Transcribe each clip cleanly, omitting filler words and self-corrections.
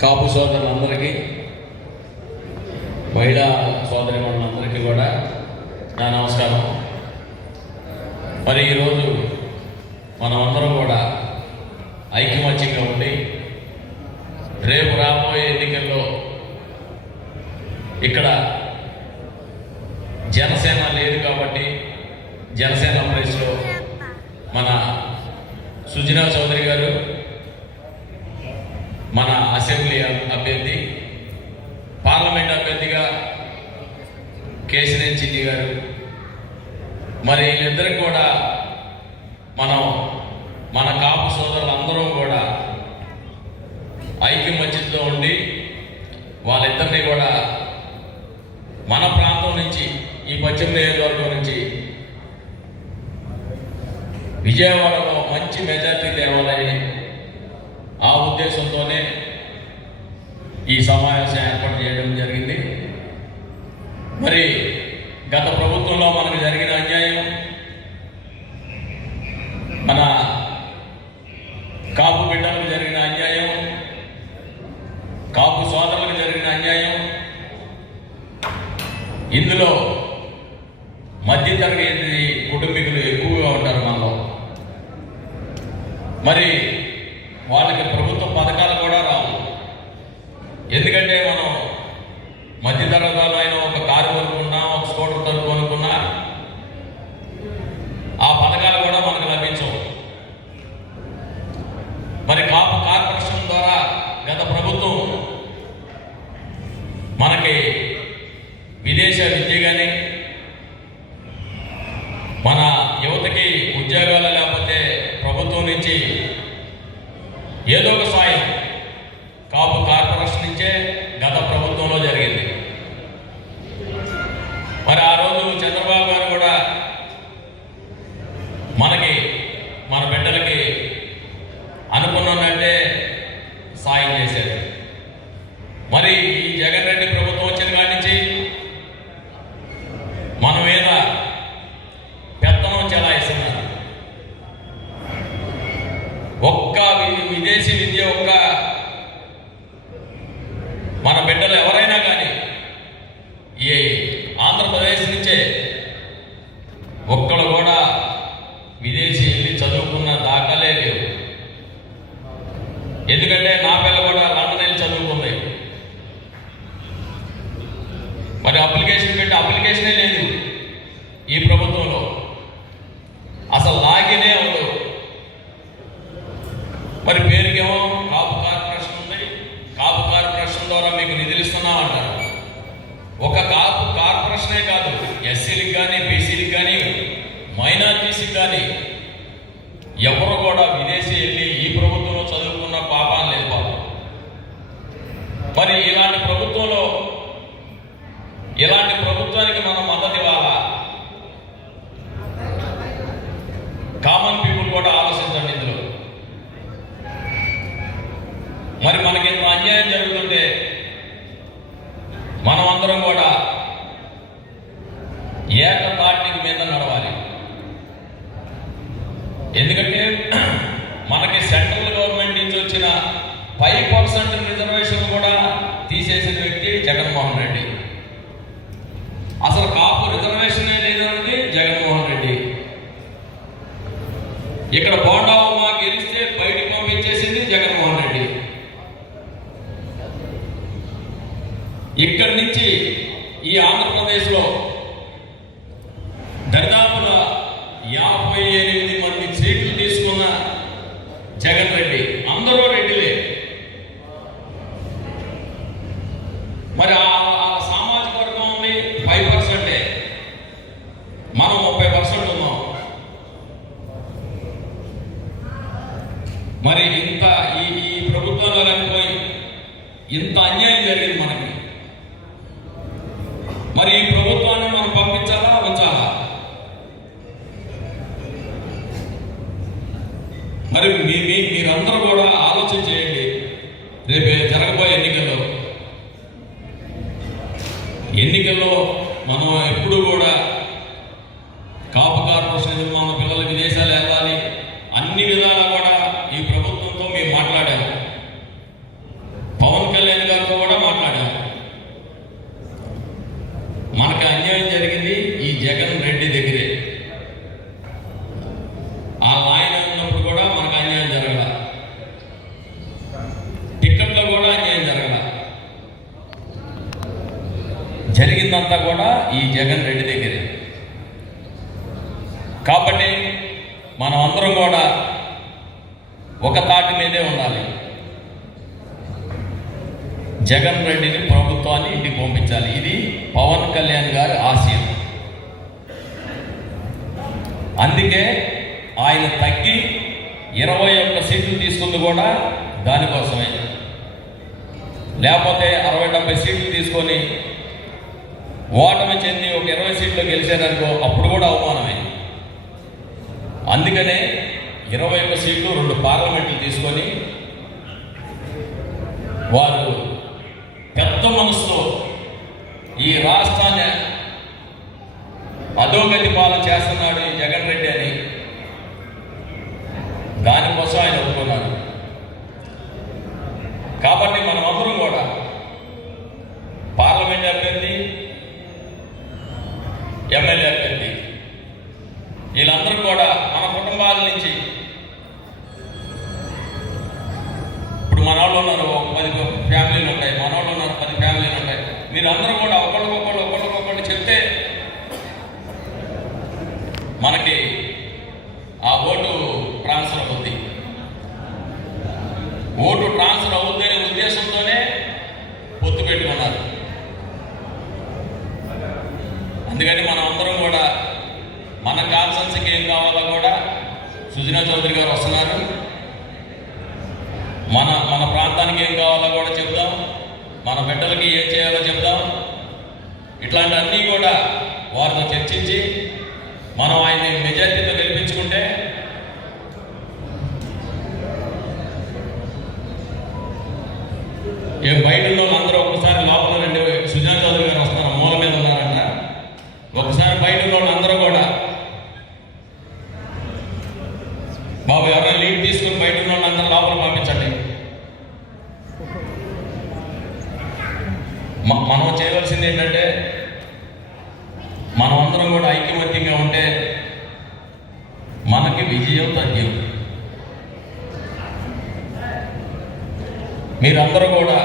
కాపు సోదరులందరికీ, మహిళా సోదరిమణులందరికీ కూడా నా నమస్కారం. మరి ఈరోజు మనమందరం కూడా ఐకమత్యంగా ఉండి రేపు రాబోయే ఎన్నికల్లో ఇక్కడ జనసేన లేదు కాబట్టి జనసేన ప్లేస్లో మన సుజనా చౌదరి గారు, మన అసెంబ్లీ అభ్యర్థి, పార్లమెంట్ అభ్యర్థిగా కేశినేని చిన్ని గారు, మరి వీళ్ళిద్దరికి కూడా మన కాపు సోదరులందరూ కూడా ఐక్యమత్యంతో ఉండి వాళ్ళిద్దరినీ కూడా మన ప్రాంతం నుంచి, ఈ పశ్చిమ నియోజకవర్గం నుంచి విజయవాడలో మంచి మెజార్టీ తేవాలని ఆ ఉద్దేశంతోనే ఈ సమావేశం ఏర్పాటు చేయడం జరిగింది. మరి గత ప్రభుత్వంలో మనకు జరిగిన అన్యాయం, మన కాపు బిడ్డలకు జరిగిన అన్యాయం, కాపు సోదరులకు జరిగిన అన్యాయం, ఇందులో మధ్యతరగతి కుటుంబీకులు ఎక్కువగా ఉంటారు మనలో. మరి వాళ్ళకి ప్రభుత్వ పథకాలు కూడా రావు. ఎందుకంటే మనం మధ్యతరగతిలో అయినా ఒక కారు కొనుక్కున్నా, ఒక స్కూటర్ కొనుక్కున్నా ఆ పథకాలు కూడా మనకు లభించవు. మరి కాపు కార్పొరేషన్ ద్వారా గత ప్రభుత్వం మనకి విదేశ విద్య కానీ, మన యువతకి ఉద్యోగాలు లేకపోతే ప్రభుత్వం నుంచి ఏదో ఒక సాయం కాపు కార్పొరేషన్ నుంచే గత ప్రభుత్వంలో జరిగింది. మరి ఆ రోజు చంద్రబాబు గారు కూడా మన బిడ్డలకి అనుకున్నట్టే సాయం చేశారు. మరి ఈ జగన్ రెడ్డి ప్రభుత్వం వచ్చిన కాడి నుంచి మన మీద పెత్తనం చెలాయిస్తున్నారు. ఒక్క విదేశీ విద్య, ఒక్క మన బిడ్డలు ఎవరైనా కానీ ఈ ఆంధ్రప్రదేశ్ నుంచే ఒక్కడు కూడా విదేశీ వెళ్ళి చదువుకున్న దాఖలే లేవు. ఎందుకంటే నా పిల్ల కూడా లండన్ వెళ్ళి చదువుకుంది. మరి అప్లికేషన్ పెట్టి అప్లికేషనే లేదు ఈ ప్రభుత్వంలో, అసలు లాగినే అవ్వదు. మరి పేరుకేమో కాపు కార్పొరేషన్ ఉంది, కాపు కార్పొరేషన్ ద్వారా మీకు నిధులు ఇస్తున్నాం అంటారు. ఒక కాపు కార్పొరేషనే కాదు, ఎస్సీలకు కానీ, బీసీలకు కానీ, మైనారిటీస్కి కానీ ఎవరు కూడా విదేశీ వెళ్ళి ఈ ప్రభుత్వంలో చదువుకున్న పాపాలు లేదు పాపం. మరి ఇలాంటి ప్రభుత్వానికి మనం మద్దతు ఇవ్వాలా? కామన్ పీపుల్ కూడా ఆలోచించండి ఇందులో. మరి మనకి ఇంత అన్యాయం జరుగుతుంటే మనం అందరం కూడా ఏకతాటికి మీద నడవాలి. ఎందుకంటే మనకి సెంట్రల్ గవర్నమెంట్ నుంచి వచ్చిన 5% రిజర్వేషన్ కూడా తీసేసిన వ్యక్తి జగన్మోహన్ రెడ్డి. అసలు కాపు రిజర్వేషన్ లేదన్నది జగన్మోహన్ రెడ్డి. ఇక్కడ బోండావమ్మ గెలిస్తే బయటికి పంపించేసింది జగన్మోహన్ రెడ్డి. ఇక్కడి నుంచి ఈ ఆంధ్రప్రదేశ్లో దరిదాపుగా 58 మంది సీట్లు తీసుకున్న జగన్ రెడ్డి, అందరూ రెడ్డిలే. మరి ఆ సామాజిక వర్గం ఉంది 5%, మనం 30% ఉన్నాం. మరి ఇంత ఈ ప్రభుత్వంలో లేకపోయి ఇంత అన్యాయం జరిగింది మనకి. మరి ఈ ప్రభుత్వాన్ని మనం పంపించాలా, ఉంచాలా? మరి మీరందరూ కూడా ఆలోచన చేయండి. రేపు జరగబోయే ఎన్నికల్లో మనం ఎప్పుడు కూడా కాపు కార్పొరేషన్ మన పిల్లలు విదేశాలు వెళ్ళాలి, అన్ని విధాలా కూడా ఈ ప్రభుత్వంతో మేము మాట్లాడాము. పవన్ జరిగిందంతా కూడా ఈ జగన్ రెడ్డి దగ్గరే. కాబట్టి మనం అందరం కూడా ఒక తాటి మీదే ఉండాలి. జగన్ రెడ్డిని ప్రభుత్వాన్ని ఇంటికి పంపించాలి. ఇది పవన్ కళ్యాణ్ గారి ఆశయం. అందుకే ఆయన తగ్గి 21 సీట్లు తీసుకుంది కూడా దానికోసమే. లేకపోతే 60-70 సీట్లు తీసుకొని ఓటమి చెంది ఒక 20 సీట్లు గెలిచారనుకో, అప్పుడు కూడా అవమానమే. అందుకనే 21 సీట్లు 2 పార్లమెంట్లు తీసుకొని వారు పెద్ద మనసుతో ఈ రాష్ట్రాన్ని అధోగతి పాలన చేస్తున్నాడు ఈ జగన్ రెడ్డి అని, దానికోసం ఆయన ఒప్పుకున్నారు. కాబట్టి మనం అందరం కూడా పార్లమెంట్ అభ్యర్థి, ఎమ్మెల్యే అభ్యర్థి వీళ్ళందరూ కూడా మన కుటుంబాల నుంచి, ఇప్పుడు మన వాళ్ళు ఉన్నారు 10 ఫ్యామిలీలు ఉంటాయి, మన వాళ్ళు ఉన్నారు 10 ఫ్యామిలీలు ఉంటాయి. మీరందరూ కూడా ఒకళ్ళకొకళ్ళు చెప్తే మనకి ఆ ఓటు ట్రాన్స్ఫర్ అవుతుంది. ఓటు ట్రాన్స్ఫర్ అవుతుందనే ఉద్దేశంతోనే పొత్తు పెట్టుకున్నారు. అందుకని మనం అందరం కూడా మన కాన్సెన్స్కి ఏం కావాలో కూడా సుజనా చౌదరి గారు వస్తున్నారు. మన ప్రాంతానికి ఏం కావాలో కూడా చెప్దాం, మన బిడ్డలకి ఏం చేయాలో చెప్దాం. ఇట్లాంటివన్నీ కూడా వారితో చర్చించి మనం ఆయన్ని మెజార్టీతో గెలిపించుకుంటే బయట ఉన్న వాళ్ళందరూ ఒకసారి లోపల రండి, సుజనా చౌదరి గారు వస్తున్నారు, మూల మీద ఉన్నారంట. ఒకసారి బయట ఉన్న వాళ్ళందరూ కూడా బాబు ఎవరైనా లీడ్ తీసుకుని బయట ఉన్న వాళ్ళందరూ లోపల పంపించండి. మనం చేయవలసింది ఏంటంటే మనం అందరం కూడా ఐకమత్యంగా ఉంటే మనకి విజయం తథ్యం. మీరందరూ కూడా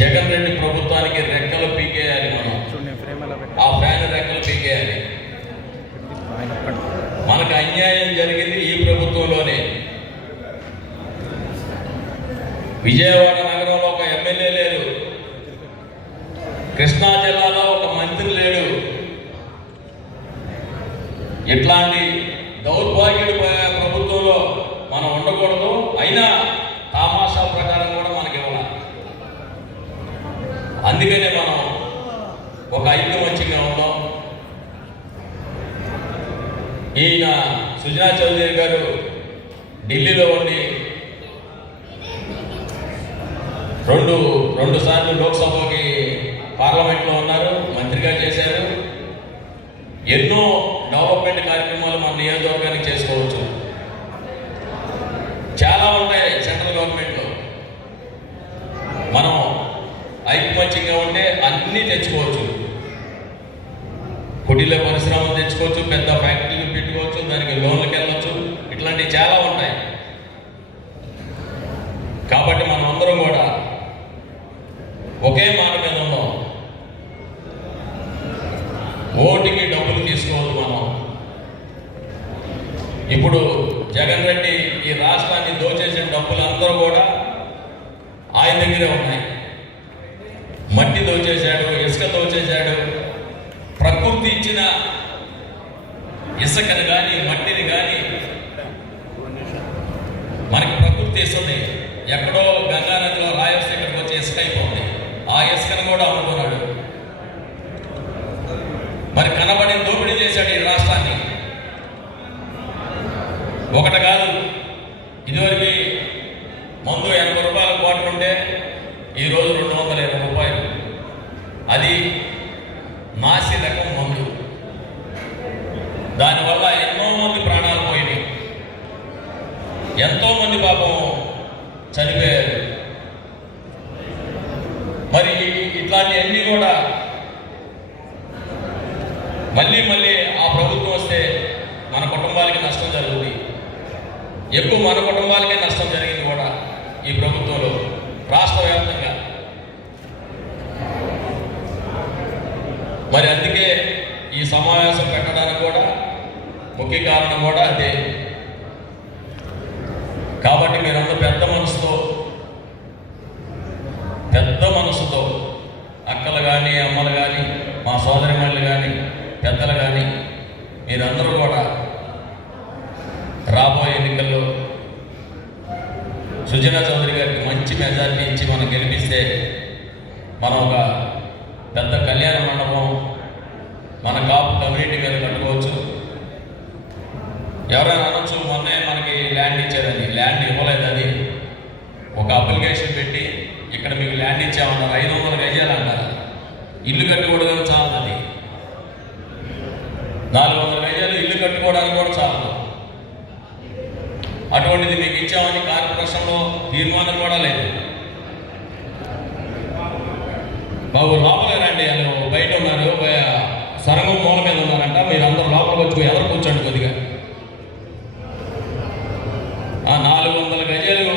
జగన్ రెడ్డి ప్రభుత్వానికి రెక్కలు పీకేయాలి. మనం ఆ ఫ్యాన్ రెక్కలు పీకేయాలి. మనకు అన్యాయం జరిగింది ఈ ప్రభుత్వంలోనే. విజయవాడ నగరంలో ఒక ఎమ్మెల్యే లేరు, కృష్ణా జిల్లాలో ఒక మంత్రి లేడు. ఇట్లాంటి దౌర్భాగ్యుడి ప్రభుత్వంలో మనం ఉండకూడదు. అయినా తామాషా ప్రకారం కూడా మనకి ఇవ్వాలి. అందుకనే మనం ఒక ఐకమత్యంగా ఉన్నాం. ఈయన సుజనా చౌదరి గారు ఢిల్లీలో ఉండి రెండు సార్లు లోక్సభకి పార్లమెంట్లో ఉన్నారు, మంత్రిగా చేశారు. ఎన్నో డెవలప్మెంట్ కార్యక్రమాలు మన నియోజకవర్గానికి చేసుకోవచ్చు. చాలా ఉంటాయి సెంట్రల్ గవర్నమెంట్లో. మనం ఐకమత్యంగా ఉంటే అన్నీ తెచ్చుకోవచ్చు. కుటీల పరిశ్రమలు తెచ్చుకోవచ్చు, పెద్ద ఫ్యాక్టరీలు పెట్టుకోవచ్చు, దానికి లోన్లకు వెళ్ళవచ్చు. ఇట్లాంటివి చాలా ఉంటాయి. కాబట్టి మనం అందరం కూడా ఒకే మాట మీద ఉన్నాం. ఓటుకి డబ్బులు తీసుకోవద్దు. మనం ఇప్పుడు జగన్ రెడ్డి ఈ రాష్ట్రాన్ని దోచేసిన డబ్బులు అందరూ కూడా ఆయన దగ్గరే ఉన్నాయి. మట్టి దోచేశాడు, ఇసుక దోచేశాడు. ప్రకృతి ఇచ్చిన ఇసుకను కానీ మట్టిని కానీ మనకి ప్రకృతి ఇస్తుంది. ఎక్కడో గంగా నదిలో రాయలసీ ఇక్కడికి వచ్చి ఇసుక అయిపోతుంది. ఆ ఇసుకను కూడా అమ్ముకున్నాడు. మరి కనబడిన దోపిడీ చేశాడు ఈ రాష్ట్రాన్ని. ఒకటి కాదు, ఇదివరకు మందు 80 రూపాయల క్వార్టర్ ఉంటే ఈరోజు 220 రూపాయలు. అది నాసి రకం మందు. దానివల్ల ఎన్నో మంది ప్రాణాలు పోయినాయి, ఎంతో మంది పాపం చనిపోయారు. మరి ఇట్లాంటివన్నీ కూడా మళ్ళీ ఆ ప్రభుత్వం వస్తే మన కుటుంబాలకి నష్టం జరుగుతుంది. ఎక్కువ మన కుటుంబాలకే నష్టం జరిగింది కూడా ఈ ప్రభుత్వంలో, రాష్ట్ర వ్యాప్తంగా. మరి అందుకే ఈ సమావేశం పెట్టడానికి కూడా ముఖ్య కారణం కూడా అదే. కాబట్టి మీరందరూ పెద్ద మనసుతో అక్కలు కానీ అమ్మలు కానీ మా సోదరిమణులు కానీ పెద్దలు కానీ మీరందరూ కూడా రాబోయే ఎన్నికల్లో సుజనా చౌదరి గారికి మంచి మెజార్టీ ఇచ్చి మనం గెలిపిస్తే మనం ఒక పెద్ద కళ్యాణ మండపం మన కాపు కమ్యూనిటీ మీద కట్టుకోవచ్చు. ఎవరైనా అనొచ్చు, మొన్నే మనకి ల్యాండ్ ఇచ్చారని. ల్యాండ్ ఇవ్వలేదు, అది ఒక అప్లికేషన్ పెట్టి ఇక్కడ మీకు ల్యాండ్ ఇచ్చామన్నారు. 500 గజాలు అన్నారు. ఇల్లు కట్టుకోవడం చాలదు, అది 400 గజాలు ఇల్లు కట్టుకోవడానికి కూడా చాలదు. అటువంటిది మీకు ఇచ్చామని కార్పొరేషన్లో తీర్మానం కూడా లేదు. బాబు లోపలికి రండి అని బయట ఉన్నారు, సరంగం మూల మీద ఉన్నారంట. మీరు అందరూ లోపలికి వచ్చి ఎదురు కూర్చోండి కొద్దిగా. 400 గజాలు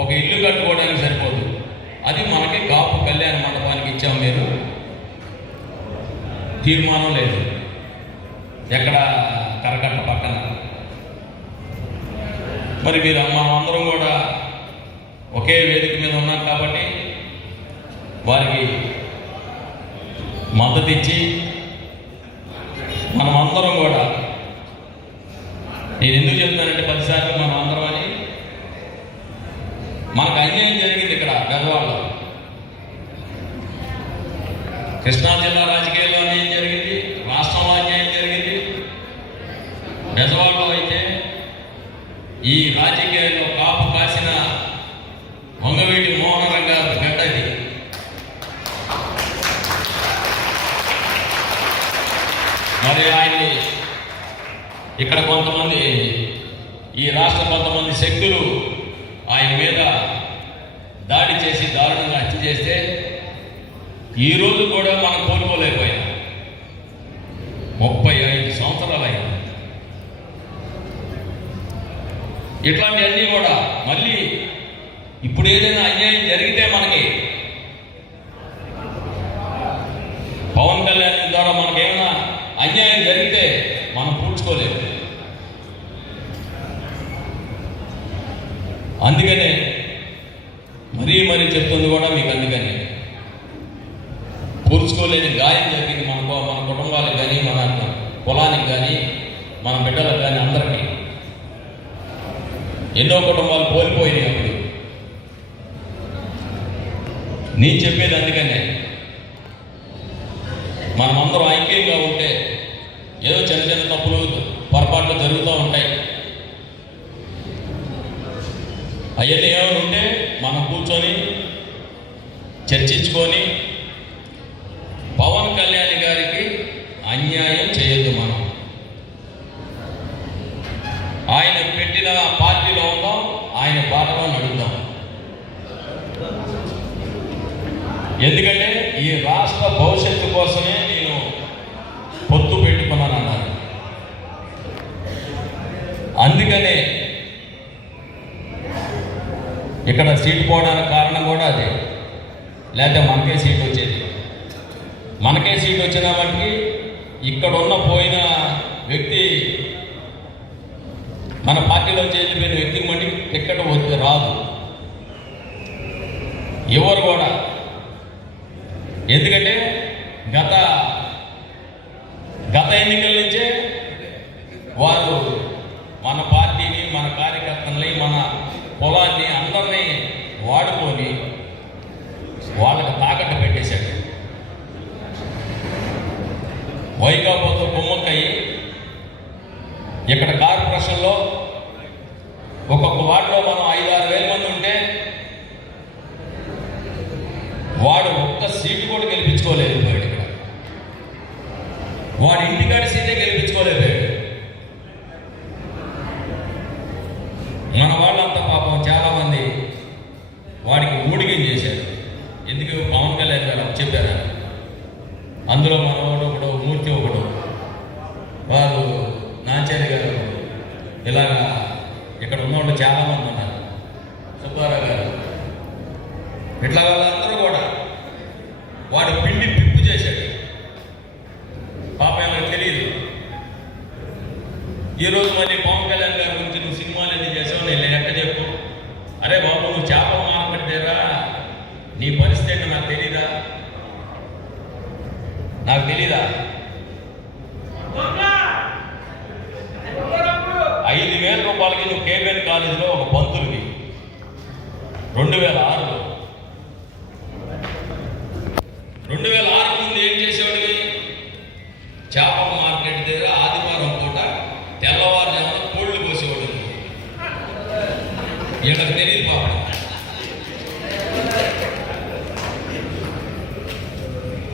ఒక ఇల్లు కట్టుకోవడానికి సరిపోదు. అది మనకి కాపు కళ్యాణ మండపానికి ఇచ్చాం. మీరు తీర్మానం లేదు ఎక్కడ కరకట్ట పక్కన. మరి మీరు మనం అందరం కూడా ఒకే వేదిక మీద ఉన్నాం కాబట్టి వారికి మద్దతు ఇచ్చి మనం అందరం కూడా, నేను ఎందుకు చెప్తానంటే 10 శాతం మనం అందరం అని, మనకు అన్యాయం జరిగింది ఇక్కడ గద్వాలలో. కృష్ణా జిల్లా రాజకీయాల్లో అన్యాయం జరిగింది, రాష్ట్రంలో అన్యాయం జరిగింది. బెజవాడలో అయితే ఈ రాజకీయాల్లో కాపు కాసిన వంగవీటి మోహన రంగా గడ్డ ఇది. మరి ఆయన్ని ఇక్కడ కొంతమంది, ఈ రాష్ట్ర కొంతమంది శక్తులు ఆయన మీద దాడి చేసి దారుణంగా హత్య చేస్తే ఈరోజు కూడా మనం కోలుకోలేకపోయాం. 35 సంవత్సరాలు అయింది. ఇట్లాంటివన్నీ కూడా మళ్ళీ ఇప్పుడు ఏదైనా అన్యాయం జరిగితే మనకి పవన్ కళ్యాణ్ ద్వారా మనకేమైనా అన్యాయం జరిగితే మనం పూడ్చుకోలేము. అందుకనే మరీ చెప్తుంది కూడా మీకు. అందుకని పూడ్చుకోలేని గాయం జరిగింది మన కుటుంబాలకు కానీ, మన పొలానికి కానీ, మన బిడ్డలకు కానీ, అందరికీ. ఎన్నో కుటుంబాలు కోల్పోయినాయి. అప్పుడు నేను చెప్పేది అందుకనే మనమందరం ఐక్యంగా ఉంటే, ఏదో చిన్న తప్పులు పొరపాట్లు జరుగుతూ ఉంటాయి. అవన్నీ ఏమైనా ఉంటే మనం కూర్చొని చర్చించుకొని పవన్ కళ్యాణ్ గారికి అన్యాయం చేయొద్దు. మనం ఆయన పెట్టిన పార్టీలో ఉందాం, ఆయన బాటలో నడుద్దాం. ఎందుకంటే ఈ రాష్ట్ర భవిష్యత్తు కోసమే నేను పొత్తు పెట్టుకున్నానన్నారు. అందుకనే ఇక్కడ సీటు పోవడానికి కారణం కూడా అదే. లేకపోతే మనకే సీట్ వచ్చేది. మనకే సీట్ వచ్చిన వాటికి ఇక్కడ ఉన్న పోయిన వ్యక్తి, మన పార్టీలో చేసిపోయిన వ్యక్తికి మట్టి టికెట్ వచ్చి రాదు, ఎవరు కూడా. ఎందుకంటే గత ఎన్నికల నుంచే వారు మన పార్టీని, మన కార్యకర్తల్ని, మన పొలాన్ని అందరినీ వాడుకొని వాళ్ళకి తాకట్టు పెట్టేశాడు. వైకాపాతో కుమ్మక్కయ్యి ఇక్కడ కార్పొరేషన్లో ఒక్కొక్క వార్డులో మనం 5-6 వేల మంది ఉంటే వాడు ఒక్క సీటు కూడా గెలిపించుకోలేదు. ఇక్కడ వాడి ఇంటికాడి సీటే గెలిపించుకోలేదు. మన వాళ్ళంతా పాపం చాలామంది వాడికి ఊడిగం చేశారు. ఎందుకు పవన్ కళ్యాణ్ గారు చెప్పారు. అందులో మనవాడు ఒకడు, మూర్తి ఒకడు, వారు నాచార్య గారు, ఇలాగా ఇక్కడ ఉన్నవాళ్ళు చాలామంది ఉన్నారు, సుబ్బారావు గారు, ఇట్లా వాళ్ళందరూ కూడా వాడు పిండి పిప్పు చేశాడు. ఈరోజు మళ్ళీ పవన్ కళ్యాణ్ గారి గురించి నువ్వు సినిమాలు ఎన్ని చేసావు నేను లెక్క చెప్పు. అరే బాబు నువ్వు చేపల మార్కెట్ దేరా, నీ పరిస్థితి ఏంటో నాకు తెలీదా? నాకు తెలీదా? 5,000 రూపాయలకి నువ్వు కేబిఎన్ కాలేజీలో ఒక పంతులకి 2006లో 2006 ముందు ఏం చేసేవాడివి? చేపల మార్కెట్ దగ్గర ఆదివారం పూట తెల్లవారుజామున కోళ్ళు కోసేవాడు. వీళ్ళకి తెలియదు పాపం.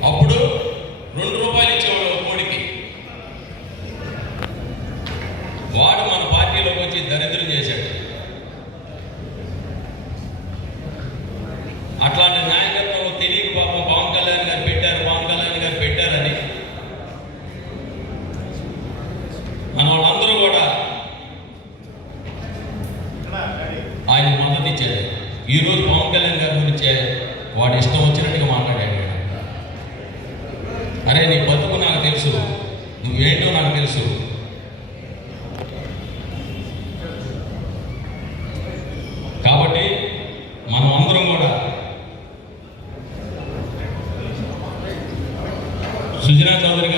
అప్పుడు 2 రూపాయలు ఇచ్చేవాడు ఒక కోడికి. వాడు మన పార్టీలోకి వచ్చి దరిద్రం చేశాడు. అట్లాంటి నాయకత్వం తెలియక పాపం పవన్ కళ్యాణ్ గారు పెట్టారని మన వాళ్ళందరూ కూడా ఆయన మద్దతు ఇచ్చారు. ఈరోజు పవన్ కళ్యాణ్ గారి గురించి వాడు ఇష్టం వచ్చినట్టుగా మాట్లాడాడు. అరే నీ బతుకు నాకు తెలుసు, నువ్వేంటో నాకు తెలుసు. కాబట్టి మనం అందరం కూడా సుజనా చౌదరి